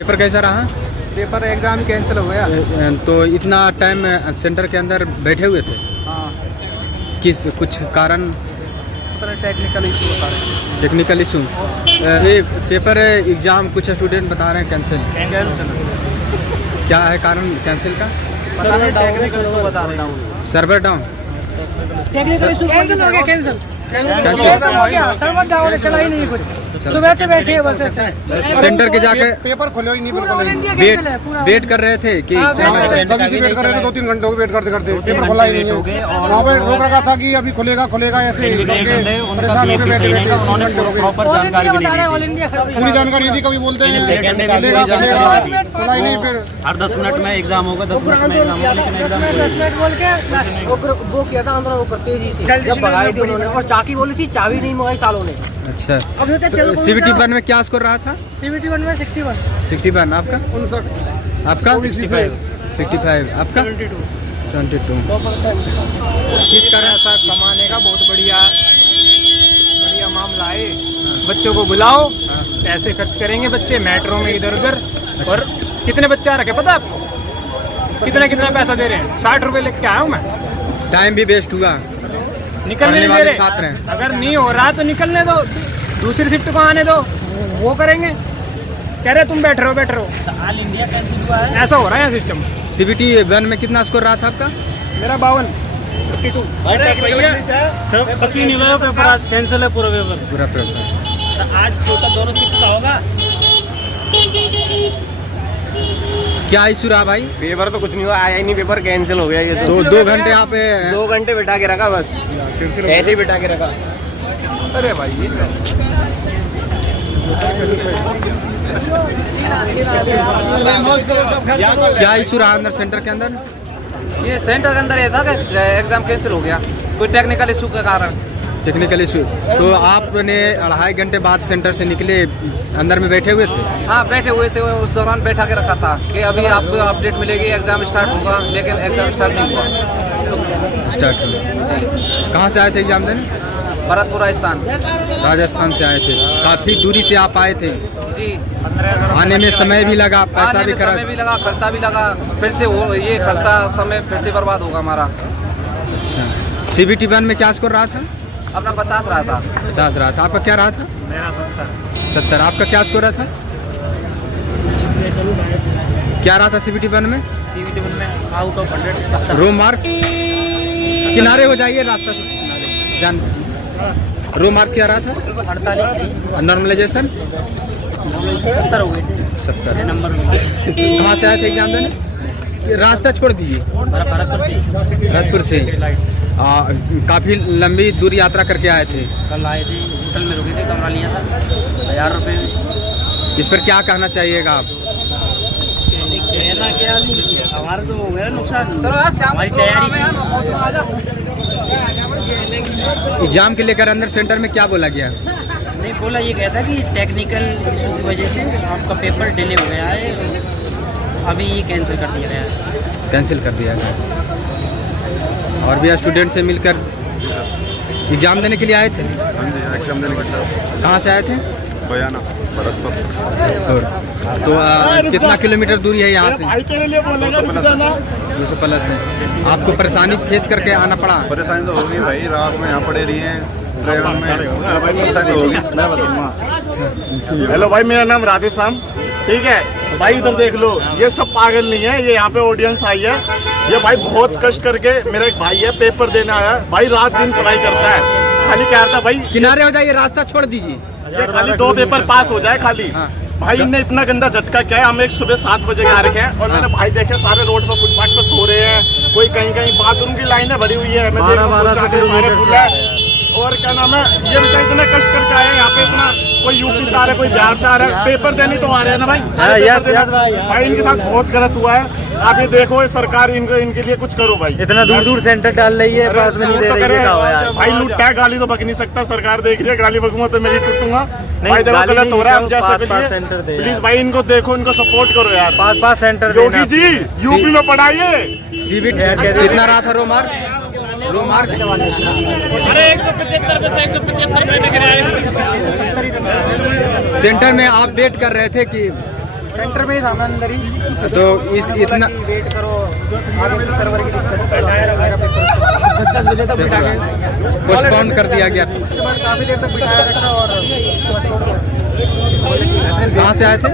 Paper कैसा रहा? Paper exam cancel हो गया। तो इतना टाइम सेंटर के अंदर बैठे हुए थे, हाँ, कुछ कारण? टेक्निकल इशू बता रहे हैं। Technical issue. ये पेपर एग्जाम कुछ स्टूडेंट बता रहे हैं कैंसिल। कैंसिल क्या है कारण कैंसिल का? पता नहीं, टेक्निकल इशू बता रहे हैं। Server down. Technical issue cancel हो गया। कैंसिल कैंसिल हो गया। सर्वर डाउन है, चला ही नहीं कुछ। सुबह से बैठे हैं बस ऐसे। सेंटर के जाके पेपर खुले ही नहीं, पूरा ऑल इंडिया वेट कैंसिल है पूरा। वेट कर रहे थे कि हाँ, वेट कर रहे थे। तभी से वेट कर रहे थे, 2-3 घंटे हो गए वेट करते करते। पेपर खुला ही नहीं है। वहाँ पे रोक रखा था कि अभी खुलेगा खुलेगा ऐसे ही करके परेशान होकर बैठे बैठे उन्होंने प्रॉपर ऑल इंडिया बता रहे हैं, ऑल इंडिया सब। पूरी जानकारी दी। कभी बोलते हैं खुलेगा खुलेगा, खुला ही नहीं। फिर हर 10 मिनट में एग्जाम होगा, 10 मिनट में एग्जाम होगा, लेकिन 10 मिनट बोल के वो किया था अंदर, वो करते तेजी से जब भगाई थी उन्होंने। और चाकी बोली थी, चाबी नहीं मंगाई सालों ने। अच्छा। अब होता चलो CBT 1 में क्या स्कोर रहा था? CBT 1 में 61। 61। आपका? 59 आपका? OBC से 65। आपका? 72। किस तरह से कमाने का बहुत बढ़िया मामला है। बच्चों को बुलाओ, पैसे खर्च करेंगे बच्चे मेट्रो में इधर उधर। और कितने बच्चे आ रखे पता है आपको? कितना पैसा दे रहे हैं? 60 रुपए लेके आया हूँ मैं। टाइम भी वेस्ट हुआ। निकलने पढ़ने नहीं दे वाले रहे। छात्र हैं। अगर नहीं हो रहा तो निकलने दो, दूसरी शिफ्ट को आने दो, वो करेंगे। कह रहे तुम बैठ रहे हो। ऑल इंडिया कैंसिल हुआ है। ऐसा हो रहा है सिस्टम। CBT 1 में कितना स्कोर रहा था आपका? मेरा 52, 52। सब पता नहीं हुआ पेपर आज कैंसिल है पूरा पेपर। पूरा पेपर। आज टोटल दोनों शिफ्ट का होगा। क्या इशू रहा भाई? पेपर तो कुछ नहीं हुआ, आया ही नहीं, पेपर कैंसिल हो गया। ये तो 2 घंटे यहाँ पे 2 घंटे बिठा के रखा, बस ऐसे ही बिठा के रखा। अरे भाई क्या इशू रहा अंदर सेंटर के अंदर? ये सेंटर के अंदर ये था कि एग्जाम कैंसिल हो गया कोई टेक्निकल इशू के कारण। Technical issue. तो आपने 2.5 घंटे बाद सेंटर से निकले, अंदर में बैठे हुए थे? हाँ बैठे हुए थे, उस दौरान बैठा के रखा था कि अभी आपको अपडेट मिलेगी, एग्जाम स्टार्ट होगा, लेकिन एग्जाम स्टार्ट नहीं हुआ। स्टार्ट हुआ। कहाँ से आए थे एग्जाम देने? भरतपुर राजस्थान। राजस्थान से आए थे। काफ़ी दूरी से आप आए थे। जी। आने में समय भी लगा, पैसा आने भी में समय भी लगा, खर्चा भी लगा, फिर से वो ये खर्चा समय फिर से बर्बाद होगा हमारा। अच्छा। CBT 1 में क्या स्कोर रहा था? अपना 50 रहा था। 50 रहा था। आपका क्या रहा था? मेरा 70। आपका क्या स्कोर रहा था? क्या रहा था CBT 1 में? CBT 1 में आउट ऑफ 100 रो मार्क। किनारे हो जाइए, रास्ता से किनारे जान। रो मार्क क्या रहा था? 48 नॉर्मलाइजेशन 70 हो गए 70 नंबर। कहाँ से आए थे एग्जाम देने? ये रास्ता छोड़ दीजिए। भरतपुर से। काफ़ी लंबी दूर यात्रा करके आए थे। कल आए थे, होटल में रुके थे, कमरा लिया था 1000 रुपये। इस पर क्या कहना चाहिएगा आप? कहना क्या, हमारा तो हो गया नुकसान। हमारी तैयारी एग्जाम के लेकर अंदर सेंटर में क्या बोला गया? नहीं बोला, ये कहता कि टेक्निकल इशू की वजह से आपका पेपर डिले हो गया है, अभी ये कैंसिल कर दिया गया है। कैंसिल कर दिया गया। और भी स्टूडेंट से मिलकर एग्जाम देने के लिए आए थे? हाँ जी, एग्जाम देने के लिए। कहाँ से आए थे? बयाना, भरतपुर। तो कितना किलोमीटर दूरी है यहाँ से? 200 प्लस है। आपको परेशानी फेस करके आना पड़ा? परेशानी तो होगी भाई, रात में यहाँ पड़े रही हैं ट्रेन में, परेशानी तो होगी। मैं बताऊँगा। हेलो भाई, मेरा नाम राधेश्याम, ठीक है भाई। उधर देख लो, ये सब पागल नहीं है, ये यहाँ पे ऑडियंस आई है। ये भाई बहुत कष्ट करके, मेरा एक भाई है पेपर देने आया भाई, रात दिन पढ़ाई करता है। खाली क्या था भाई, किनारे हो जाइए, रास्ता छोड़ दीजिए। ये खाली 2 पेपर पास हो जाए खाली। हाँ। भाई इनने इतना गंदा झटका क्या है। हम एक सुबह 7 बजे आ रखे हैं और मैंने भाई देखे सारे रोड पर फुटपाथ पर सो रहे हैं, कोई कहीं कहीं बाथरूम की लाइनें भरी हुई है। मैं और क्या नाम है, ये बेचारे इतना कष्ट करके आए हैं यहाँ पे। इतना कोई यूपी से आ रहा है, कोई बिहार से आ रहा है, पेपर देने तो आ रहे हैं ना भाई। भाई इनके साथ बहुत गलत हुआ है। आप ये देखो, ये सरकार इनको इनके लिए कुछ करो भाई। इतना दूर दूर सेंटर डाल रही है, पास में नहीं दे रही है। भाई लुट्टा है, गाली तो बक नहीं सकता, सरकार देख रही है। गाली बकूंगा तो मेरी टूटूंगा भाई। देखो गलत हो रहा है, हम जैसे प्लीज भाई इनको देखो, इनको सपोर्ट करो यार। 5 सेंटर योगी जी यूपी में पढ़ाइए। CBT कितना रहा था रो मार्क? रो मार्क अरे 175 पे से 175 पे निकले। सेंटर में आप वेट कर रहे थे कि सेंटर में ही था, मैं अंदर ही। तो इस इतना वेट करो, आगे से सर्वर की दिक्कत है, 10 बजे तक बिठा के पोस्टपोन कर दिया गया। उसके बाद काफी देर तक बिठाया रखा और उसके बाद छोड़ दिया। कहाँ से आए थे?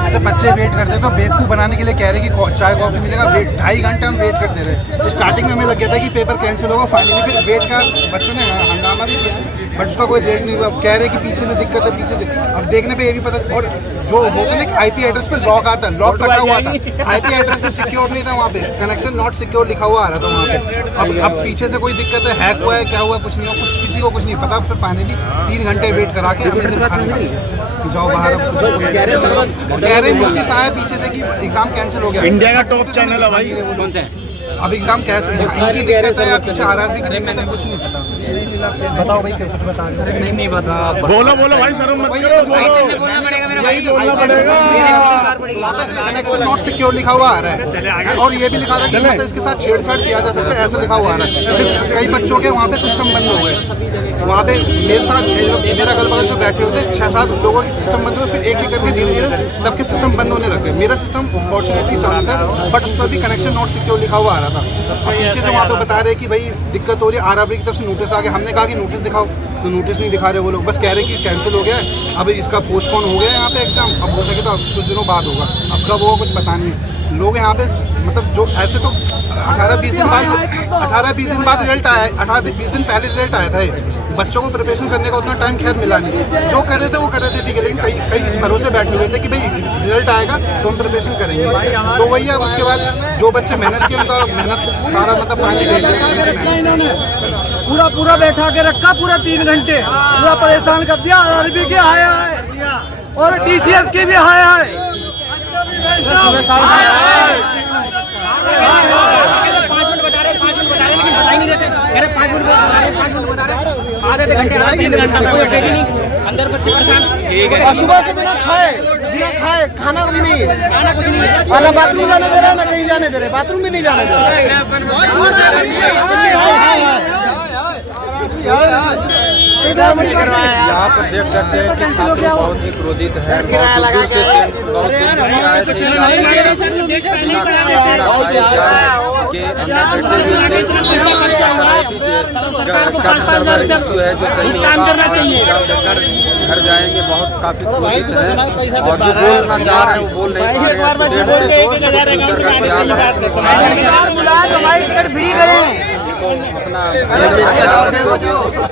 ऐसे बच्चे वेट करते तो बेवकूफ़ बनाने के लिए कह रहे कि चाय कॉफ़ी मिलेगा, वेट 2.5 घंटे हम वेट करते रहे। स्टार्टिंग में हमें लग गया था कि पेपर कैंसिल होगा, फाइनली फिर वेट का बच्चों ने हंगामा भी किया, बट उसका कोई रेट नहीं हुआ। कह रहे कि पीछे से दिक्कत है, पीछे से। अब देखने पे ये भी पता, और जो होता है IP एड्रेस पे लॉक आता है, लॉक कटा हुआ था, IP एड्रेस पे सिक्योर नहीं था, वहाँ पे कनेक्शन नॉट सिक्योर लिखा हुआ आ रहा था वहाँ पे। अब पीछे से कोई दिक्कत है, हैक हुआ है, क्या हुआ है, कुछ नहीं हुआ, कुछ किसी को कुछ नहीं पता। फिर फाइनली 3 घंटे वेट करा के हमें जाओ बाहर। अब कुछ कह रहे नोटिस आया पीछे से कि एग्जाम कैंसिल हो गया। इंडिया का टॉप चैनल है भाई। कौन सा? अब एग्जाम कैसे इनकी दिक्कत है या पीछे RRB की दिक्कत है, कुछ नहीं पता। बताओ भाई, कुछ बता। नहीं बता। बोलो बोलो भाई, शर्म मत करो, बोलना पड़ेगा मेरा भाई। कनेक्शन नॉट सिक्योर लिखा हुआ आ रहा है, और ये भी लिखा रहा है कि मतलब इसके साथ छेड़छाड़ किया जा सकता है, ऐसा लिखा हुआ आ रहा है। फिर कई बच्चों के वहाँ पे सिस्टम बंद हो गए। वहाँ पे मेरे साथ मेरा अगल बगल जो बैठे हुए थे 6-7 लोगों के सिस्टम बंद हुए, फिर एक एक करके धीरे धीरे सबके सिस्टम बंद होने लगे। मेरा सिस्टम फॉर्चुनेटली चालू था, बट उस पर भी कनेक्शन नॉट सिक्योर लिखा हुआ आ रहा था। अब पीछे से वहाँ पे बता रहे कि भाई दिक्कत हो रही है, RRB की तरफ से नोटिस आ गया। हमने कहा कि नोटिस दिखाओ, तो नोटिस नहीं दिखा रहे वो लोग, बस कह रहे कि कैंसिल हो गया है, अब इसका पोस्टपोन हो गया है यहाँ पे एग्जाम, अब हो सके तो कुछ दिनों बाद होगा। अब कब होगा कुछ पता नहीं है। लोग यहाँ पे मतलब जो ऐसे तो 18-20 दिन बाद रिजल्ट आया, 18-20 दिन पहले रिजल्ट आया था। बच्चों को प्रिपरेशन करने का उतना टाइम खैर मिला नहीं, जो कर रहे थे वो कर रहे थे ठीक है, लेकिन कई इस भरोसे बैठे हुए थे कि भाई रिजल्ट आएगा तो हम प्रिपरेशन करेंगे। तो वही है, उसके बाद जो बच्चे मेहनत किए उनका मेहनत सारा मतलब पानी दे दिया। पूरा बैठा के रखा, पूरा 3 घंटे पूरा परेशान कर दिया। RRB के आया है और TCS के भी आया है। अंदर बच्चे परेशान। सुबह से बिना खाए खाना भी नहीं, ना बाथरूम जाने दे रहे, ना कहीं जाने दे रहे, बाथरूम भी नहीं जाने दे रहे। यहाँ पर देख सकते हैं कि छात्र बहुत ही क्रोधित है, घर जाएंगे, बहुत काफी क्रोधित है, और जो बोलना चाह रहे हैं वो बोल नहीं पा रहे हैं। अपना